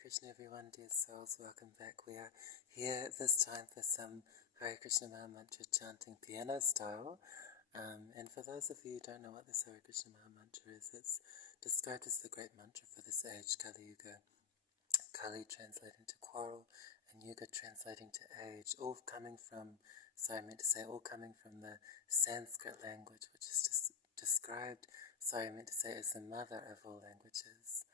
Krishna everyone, dear souls, welcome back. We are here this time for some Hare Krishna Maha Mantra chanting piano style. And for those of you who don't know what this Hare Krishna Maha Mantra is, it's described as the great mantra for this age, Kali Yuga. Kali translating to quarrel and Yuga translating to age, all coming from the Sanskrit language, which is just described, as the mother of all languages.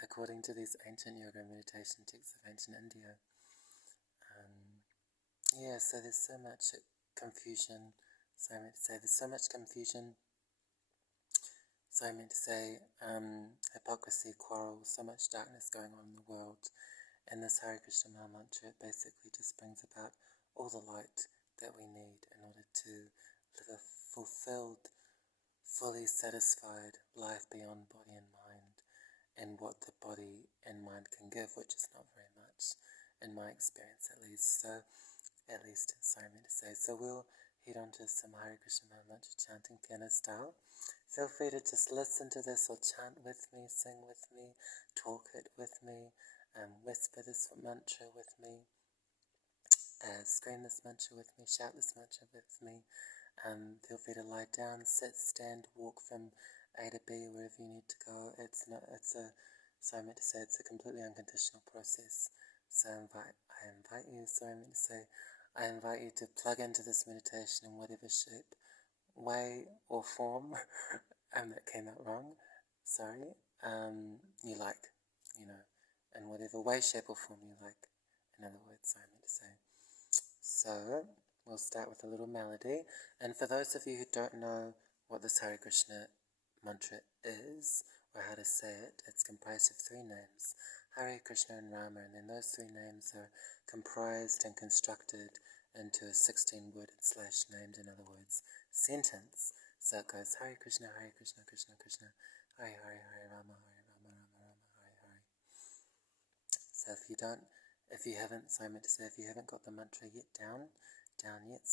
According to these ancient yoga meditation texts of ancient India. So there's so much confusion. Hypocrisy, quarrel, so much darkness going on in the world. And this Hare Krishna Maha Mantra basically just brings about all the light that we need in order to live a fulfilled, fully satisfied life beyond body and mind, and what the body and mind can give, which is not very much, in my experience at least. So we'll head on to some Hare Krishna Maha Mantra chanting piano style. Feel free to just listen to this or chant with me, sing with me, talk it with me, whisper this mantra with me, scream this mantra with me, shout this mantra with me. Feel free to lie down, sit, stand, walk from A to B, wherever you need to go. It's a completely unconditional process. So I invite you to plug into this meditation in whatever shape, way, or form, that came out wrong, you like, in whatever way, shape, or form you like. In other words, So, we'll start with a little melody, and for those of you who don't know what this Hare Krishna mantra is, or how to say it, it's comprised of 3 names, Hare, Krishna, and Rama, and then those 3 names are comprised and constructed into a 16-worded / named, in other words, sentence. So it goes Hare Krishna, Krishna Krishna, Hare Hare, Hare Rama, Hare Rama, Rama Rama, Hare Hare. So if you haven't got the mantra yet down yet,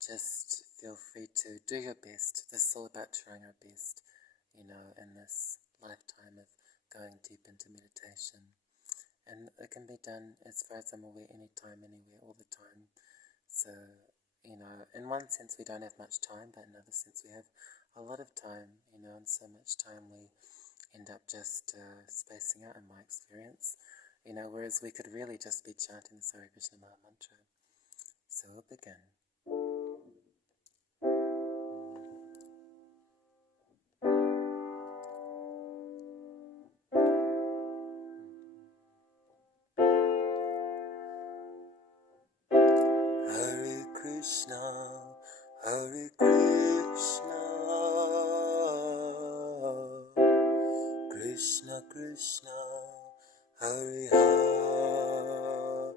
just feel free to do your best. This is all about trying our best, in this lifetime of going deep into meditation. And it can be done, as far as I'm aware, anytime, anywhere, all the time. So, in one sense we don't have much time, but in another sense we have a lot of time, and so much time we end up just spacing out, in my experience, whereas we could really just be chanting the Hare Krishna Maha Mantra. So we'll begin. Hare Krishna, Hare Krishna, Krishna Krishna, Hare Hare,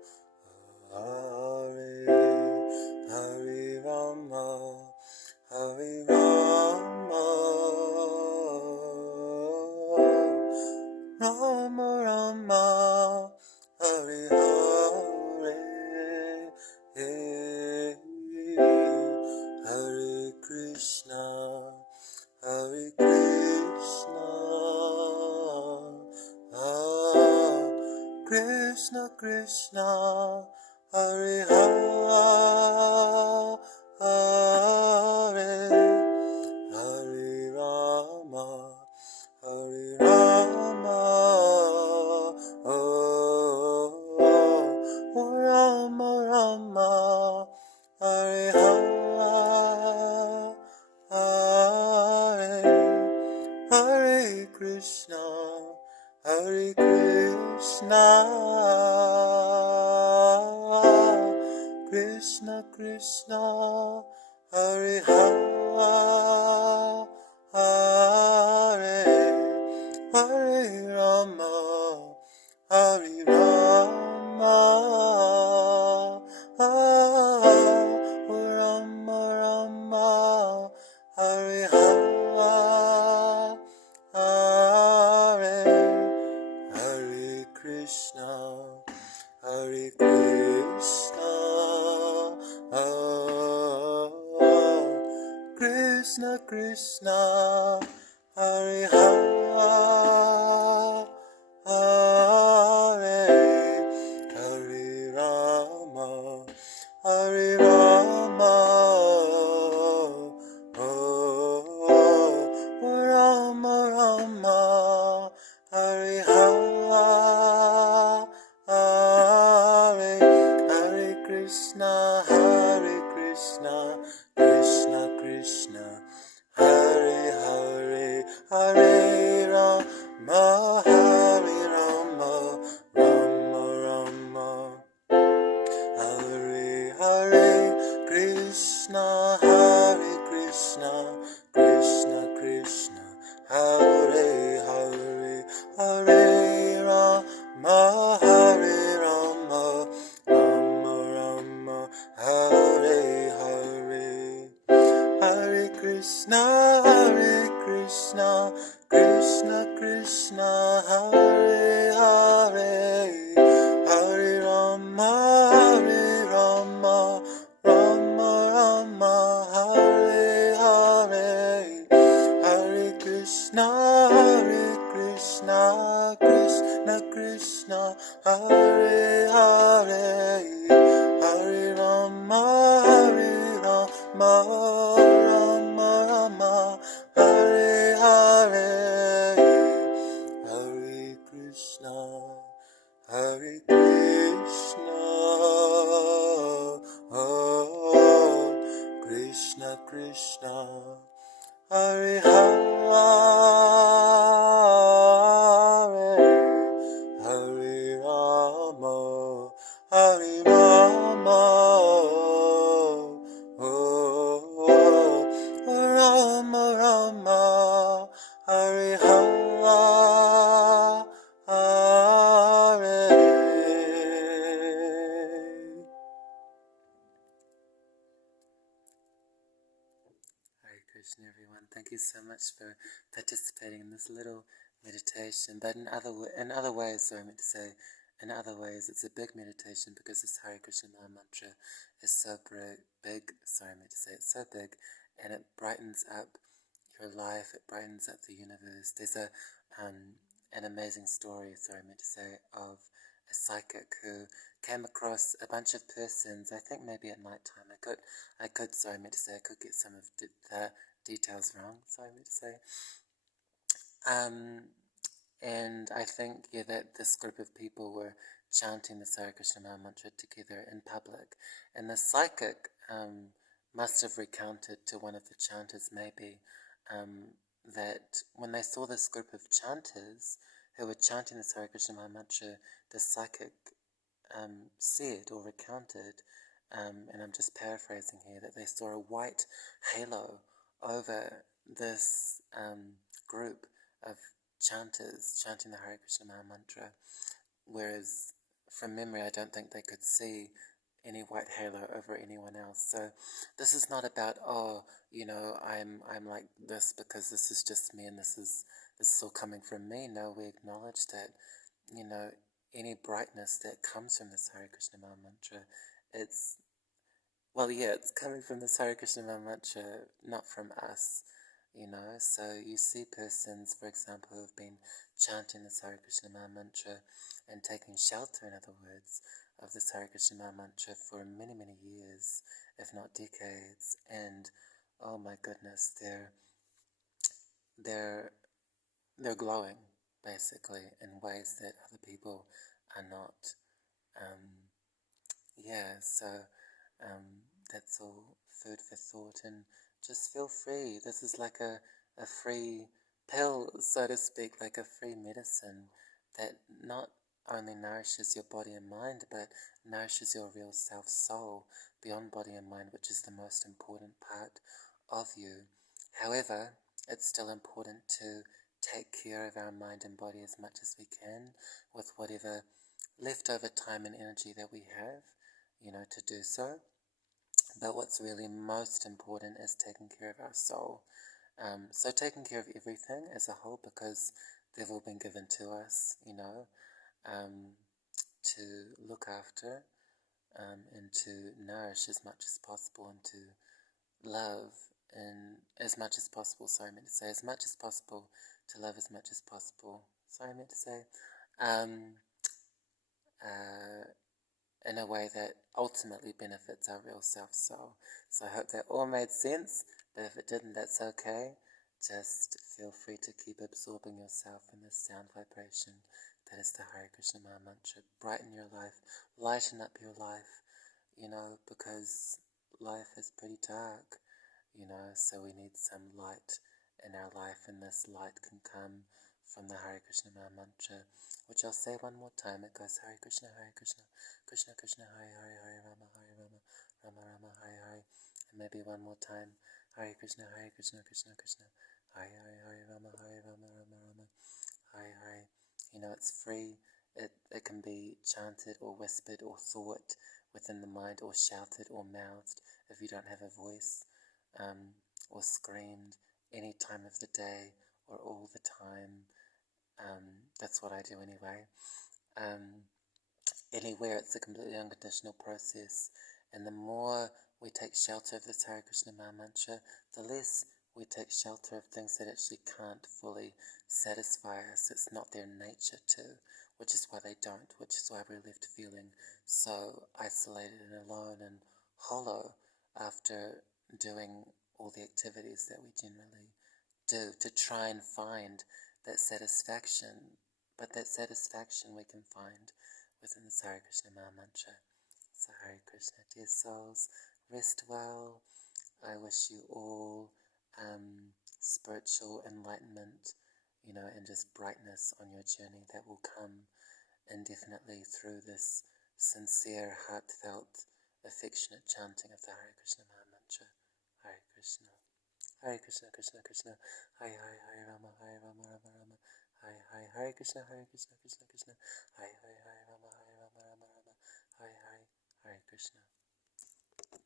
Hare Rama, Hare Rama, Rama Rama, Hare Hare, Hare Krishna, Hare Krishna, Krishna Krishna, Hare Hare, Hare Rama, Hare Rama, Rama Rama, Hare Hare, Hare Krishna, Hare Krishna, Krishna Krishna, Hare Hare, Hare Rama, Hare Rama, Rama Rama, Hare Hare, Hare Krishna, Hare Krishna, Krishna, Hare Hare, Hare Rama, Hare Rama, oh, Rama Rama, Hare Hare, Hare Krishna, Krishna Krishna, Hare Hare, Hare Rama, Hare Rama, Rama Rama, Hare Hare, Krishna, Krishna Krishna, Hare Hare, Hare Rama, Hare Rama, Rama Rama, Hare Hare, Hare Krishna, Krishna Krishna, Hare Hare, Hare Rama, Rama Rama, Hare Hare, Hare Krishna, Krishna Krishna, Hare Hare, Hare Rama, Rama Rama, Hare Hare, Hare Krishna, oh, Krishna Krishna, Hare Hare, Hare Rama, Hare Rama, oh, Rama Rama, Hare Hare, Hare Krishna, everyone. Thank you so much for participating in this little meditation. But in other ways, sorry, I meant to say, in other ways, it's a big meditation because this Hare Krishna Maha mantra is so big. Sorry, I meant to say it's so big, and it brightens up your life. It brightens up the universe. There's an amazing story. Sorry, I meant to say, of a psychic who came across a bunch of persons. I think maybe at night time. Sorry, I meant to say, I could get some of the details wrong. Sorry, I meant to say. And I think, that this group of people were chanting the Hare Krishna Maha mantra together in public. And the psychic must have recounted to one of the chanters, maybe, that when they saw this group of chanters who were chanting the Hare Krishna Maha mantra, the psychic said or recounted, and I'm just paraphrasing here, that they saw a white halo over this group of chanters chanting the Hare Krishna Maha mantra, whereas from memory I don't think they could see any white halo over anyone else. So this is not about, I'm like this because this is just me and this is all coming from me. No, we acknowledge that, any brightness that comes from this Hare Krishna Maha mantra, it's coming from this Hare Krishna Maha mantra, not from us, So you see persons, for example, who have been chanting this Hare Krishna Maha mantra and taking shelter, in other words, of this Hare Krishna Maha mantra for many, many years, if not decades, and oh my goodness, they're glowing, basically, in ways that other people are not. So that's all food for thought, and just feel free. This is like a free pill, so to speak, like a free medicine that not only nourishes your body and mind, but nourishes your real self, soul, beyond body and mind, which is the most important part of you. However, it's still important to take care of our mind and body as much as we can with whatever leftover time and energy that we have, to do so. But what's really most important is taking care of our soul. So taking care of everything as a whole, because they've all been given to us, to look after and to nourish as much as possible and to love in as much as possible, sorry, I meant to say as much as possible, to love as much as possible, sorry, I meant to say, in a way that ultimately benefits our real self soul. So I hope that all made sense, but if it didn't, that's okay. Just feel free to keep absorbing yourself in this sound vibration that is the Hare Krishna Maha Mantra. Brighten your life, lighten up your life, because life is pretty dark, so we need some light in our life, and this light can come from the Hare Krishna Maha Mantra, which I'll say one more time. It goes Hare Krishna, Krishna Krishna, Hare Hare, Hare Rama, Rama Rama, Hare Hare, and maybe one more time, Hare Krishna, Krishna Krishna, Hare Hare, Hare Rama, Rama Rama, Hare Hare. It's free. It can be chanted or whispered or thought within the mind, or shouted or mouthed if you don't have a voice, or screamed any time of the day or all the time. That's what I do anyway. Anywhere, it's a completely unconditional process, and the more we take shelter of this Hare Krishna Maha Mantra, the less we take shelter of things that actually can't fully satisfy us. It's not their nature to, which is why they don't, which is why we're left feeling so isolated and alone and hollow after doing all the activities that we generally do to try and find that satisfaction. But that satisfaction we can find within the Hare Krishna Maha Mantra. So Hare Krishna, dear souls, rest well. I wish you all spiritual enlightenment, and just brightness on your journey that will come indefinitely through this sincere, heartfelt, affectionate chanting of the Hare Krishna Maha Mantra. Hare Krishna. Hare Krishna, Krishna Krishna, Hare Hare, Hare Rama, Rama Rama, Hare Hare, Hare Krishna, Krishna Krishna, Hare Hare, Hare Rama, Rama Rama, Hare Hare, Hare Krishna.